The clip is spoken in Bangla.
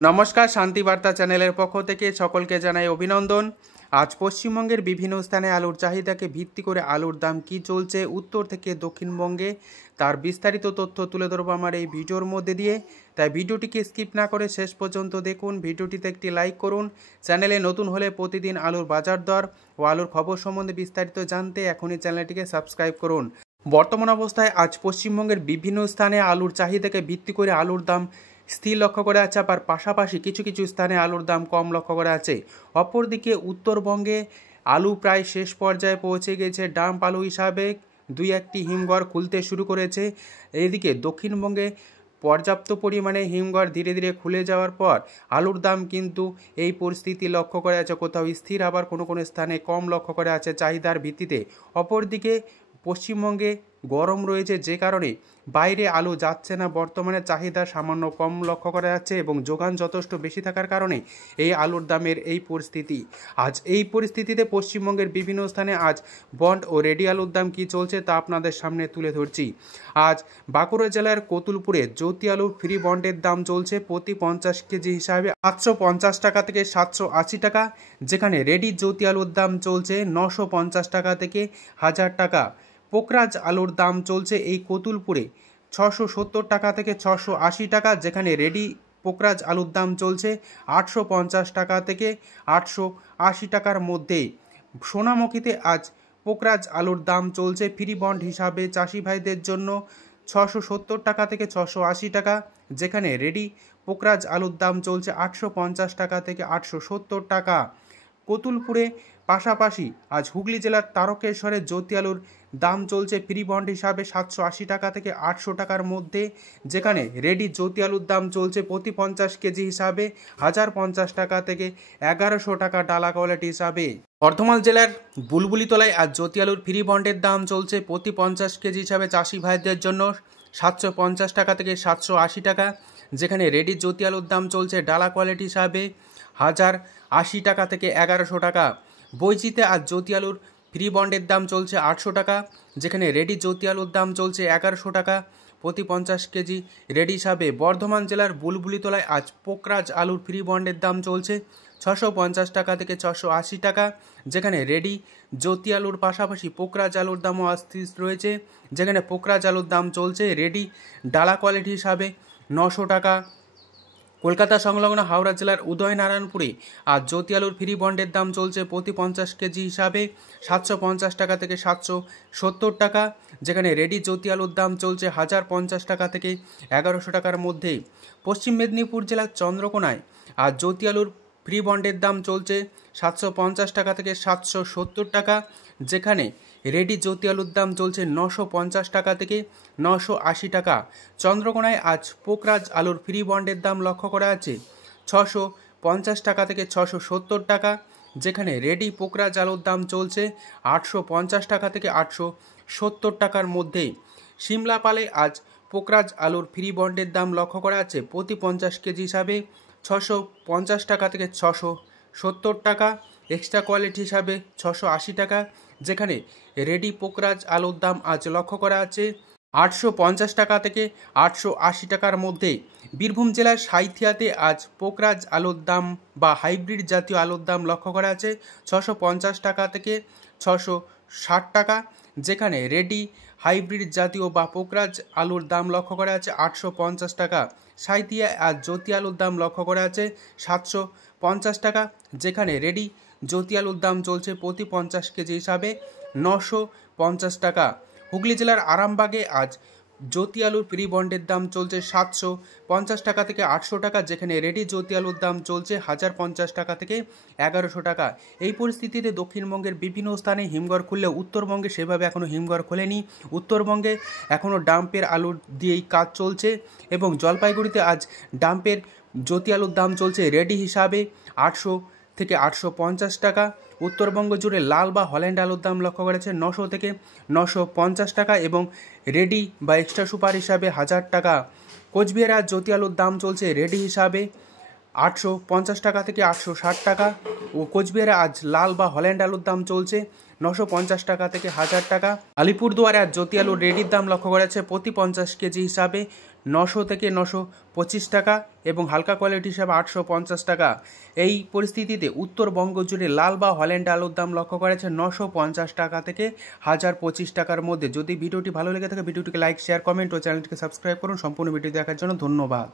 নমস্কার, শান্তিবার্তা চ্যানেলের পক্ষ থেকে সকলকে জানাই অভিনন্দন। আজ পশ্চিমবঙ্গের বিভিন্ন স্থানে আলুর চাহিদাকে ভিত্তি করে আলুর দাম কী চলছে উত্তর থেকে দক্ষিণবঙ্গে, তার বিস্তারিত তথ্য তুলে ধরবো আমার এই ভিডিওর মধ্যে দিয়ে। তাই ভিডিওটিকে স্কিপ না করে শেষ পর্যন্ত দেখুন। ভিডিওটিতে একটি লাইক করুন। চ্যানেলে নতুন হলে প্রতিদিন আলুর বাজার দর ও আলুর খবর সম্বন্ধে বিস্তারিত জানতে এখনই চ্যানেলটিকে সাবস্ক্রাইব করুন। বর্তমান অবস্থায় আজ পশ্চিমবঙ্গের বিভিন্ন স্থানে আলুর চাহিদাকে ভিত্তি করে আলুর দাম স্থির লক্ষ্য করা আছে, আবার পাশাপাশি কিছু কিছু স্থানে আলুর দাম কম লক্ষ্য করা আছে। অপরদিকে উত্তরবঙ্গে আলু প্রায় শেষ পর্যায়ে পৌঁছে গেছে। ডাম্প আলু হিসাবে দুই একটি হিমঘর খুলতে শুরু করেছে। এদিকে দক্ষিণবঙ্গে পর্যাপ্ত পরিমাণে হিমঘর ধীরে ধীরে খুলে যাওয়ার পর আলুর দাম কিন্তু এই পরিস্থিতি লক্ষ্য করা আছে, কোথাও স্থির আবার কোনো কোনো স্থানে কম লক্ষ্য করা আছে চাহিদার ভিত্তিতে। অপরদিকে পশ্চিমবঙ্গে গরম রয়েছে, যে কারণে বাইরে আলু যাচ্ছে না। বর্তমানে চাহিদা সামান্য কম লক্ষ্য করা যাচ্ছে এবং যোগান যথেষ্ট বেশি থাকার কারণে এই আলুর দামের এই পরিস্থিতি। আজ এই পরিস্থিতিতে পশ্চিমবঙ্গের বিভিন্ন স্থানে আজ বন্ড ও রেডি আলুর দাম কী চলছে তা আপনাদের সামনে তুলে ধরছি। আজ বাঁকুড়া জেলার কতুলপুরে জ্যোতি আলুর ফ্রি বন্ডের দাম চলছে প্রতি 50 কেজি হিসাবে 750 টাকা থেকে 780 টাকা, যেখানে রেডি জ্যোতি আলুর দাম চলছে 950 টাকা থেকে 1000 টাকা। পোকরাজ আলুর দাম চলছে এই কতুলপুরে 670 টাকা থেকে 680 টাকা, যেখানে রেডি পোকরাজ আলুর দাম চলছে 850 টাকা থেকে 880 টাকার মধ্যে। সোনামুখীতে আজ পোকরাজ আলুর দাম চলছে ফ্রি বন্ড হিসাবে চাষি ভাইদের জন্য 670 টাকা থেকে 680 টাকা, যেখানে রেডি পোকরাজ আলুর দাম চলছে 850 টাকা থেকে 870 টাকা। কতুলপুরে পাশাপাশি আজ হুগলি জেলার তারকেশ্বরে জ্যোতি আলুর দাম চলছে ফ্রি বন্ড হিসাবে 780 টাকা থেকে 800 টাকার মধ্যে, যেখানে রেডি জ্যোতি আলুর দাম চলছে প্রতি 50 কেজি হিসাবে 1050 টাকা থেকে 1100 টাকা ডালা কোয়ালিটি হিসাবে। বর্ধমান জেলার বুলবুলিতলায় আজ জ্যোতি আলুর ফ্রি বন্ডের দাম চলছে প্রতি 50 কেজি হিসাবে চাষি ভাইদের জন্য 750 টাকা থেকে 780 টাকা, যেখানে রেডি জ্যোতি আলুর দাম চলছে ডালা কোয়ালিটি হিসাবে 1080 টাকা থেকে 1100 টাকা। বৈচিতে আজ জ্যোতি আলুর ফ্রি বন্ডের দাম চলছে 800 টাকা, যেখানে রেডি জ্যোতি আলুর দাম চলছে 1100 টাকা প্রতি 50 কেজি রেডি হিসাবে। বর্ধমান জেলার বুলবুলিতলায় আজ পোকরাজ আলুর ফ্রি বন্ডের দাম চলছে 650 টাকা থেকে 680 টাকা, যেখানে রেডি জ্যোতি আলুর পাশাপাশি পোকরাজ আলুর দামও স্থির রয়েছে, যেখানে পোকরাজ আলুর দাম চলছে রেডি ডালা কোয়ালিটি হিসাবে 900 টাকা। কলকাতা সংলগ্ন হাওড়া জেলার উদয়নারায়ণপুরে আজ জ্যোতি আলুর ফ্রি বন্ডের দাম চলছে প্রতি 50 কেজি হিসাবে 750 টাকা থেকে 770 টাকা, যেখানে রেডি জ্যোতি আলুর দাম চলছে 1050 টাকা থেকে 1100 টাকার মধ্যে। পশ্চিম মেদিনীপুর জেলার চন্দ্রকোনায় আজ জ্যোতি আলুর ফ্রি বন্ডের দাম চলছে 750 টাকা থেকে 770 টাকা, যেখানে রেডি জ্যোতি আলুর দাম চলছে 950 টাকা থেকে 980 টাকা। চন্দ্রকোনায় আজ পোকরাজ আলুর ফ্রি বন্ডের দাম লক্ষ্য করা আছে 650 টাকা থেকে 670 টাকা, যেখানে রেডি পোকরাজ আলুর দাম চলছে 850 টাকা থেকে 870 টাকার মধ্যে। সিমলাপালে আজ পোকরাজ আলুর ফ্রি বন্ডের দাম লক্ষ্য করা আছে প্রতি 50 কেজি হিসাবে 650 টাকা থেকে 670 টাকা, এক্সট্রা কোয়ালিটি হিসাবে 680 টাকা, যেখানে রেডি পোকরাজ আলুর দাম আজ লক্ষ্য করা আছে 850 টাকা থেকে 880 টাকার মধ্যে। বীরভূম জেলার সাঁইথিয়াতে আজ পোকরাজ আলুর দাম বা হাইব্রিড জাতীয় আলুর দাম লক্ষ্য করা আছে 650 টাকা থেকে 660 টাকা, যেখানে রেডি হাইব্রিড জাতীয় বা পোকরাজ আলুর দাম লক্ষ্য করা আছে 850 টাকা। সাঁইথিয়ায় আজ জ্যোতি আলুর দাম লক্ষ্য করা আছে 750 টাকা, যেখানে রেডি জ্যোতি আলুর দাম চলছে প্রতি 50 কেজি হিসাবে 950 টাকা। হুগলি জেলার আরামবাগে আজ জ্যোতি আলুর ফ্রি বন্ডের দাম চলছে 750 টাকা থেকে 800 টাকা, যেখানে রেডি জ্যোতি আলুর দাম চলছে 1050 টাকা থেকে 1100 টাকা। এই পরিস্থিতিতে দক্ষিণবঙ্গের বিভিন্ন স্থানে হিমঘর খুললেও উত্তরবঙ্গে সেভাবে এখনও হিমঘর খোলেনি। উত্তরবঙ্গে এখনও ডাম্পের আলুর দিয়েই কাজ চলছে এবং জলপাইগুড়িতে আজ ডাম্পের জ্যোতি আলুর দাম চলছে রেডি হিসাবে 800 থেকে 850 টাকা। উত্তরবঙ্গ জুড়ে লাল বা হল্যান্ড আলুর দাম লক্ষ্য করেছে 900 থেকে 950 টাকা এবং রেডি বা এক্সট্রা সুপার হিসাবে 1000 টাকা। কোচবিহারে আজ জ্যোতি আলুর দাম চলছে রেডি হিসাবে 850 টাকা থেকে 860 টাকা ও কোচবিহারে আজ লাল বা হল্যান্ড আলুর দাম চলছে 950 টাকা থেকে 1000 টাকা। আলিপুরদুয়ারে আজ জ্যোতি আলুর রেডির দাম লক্ষ্য করা যাচ্ছে প্রতি 50 কেজি হিসাবে 900 থেকে 925 টাকা এবং হালকা কোয়ালিটি হিসাবে 850 টাকা। এই পরিস্থিতিতে উত্তরবঙ্গ জুড়ে লাল বা হল্যান্ড আলুর দাম লক্ষ্য করেছে 950 টাকা থেকে 1025 টাকার মধ্যে। যদি ভিডিওটি ভালো লেগে থাকে ভিডিওটিকে লাইক, শেয়ার, কমেন্ট ও চ্যানেলটিকে সাবস্ক্রাইব করুন। সম্পূর্ণ ভিডিও দেখার জন্য ধন্যবাদ।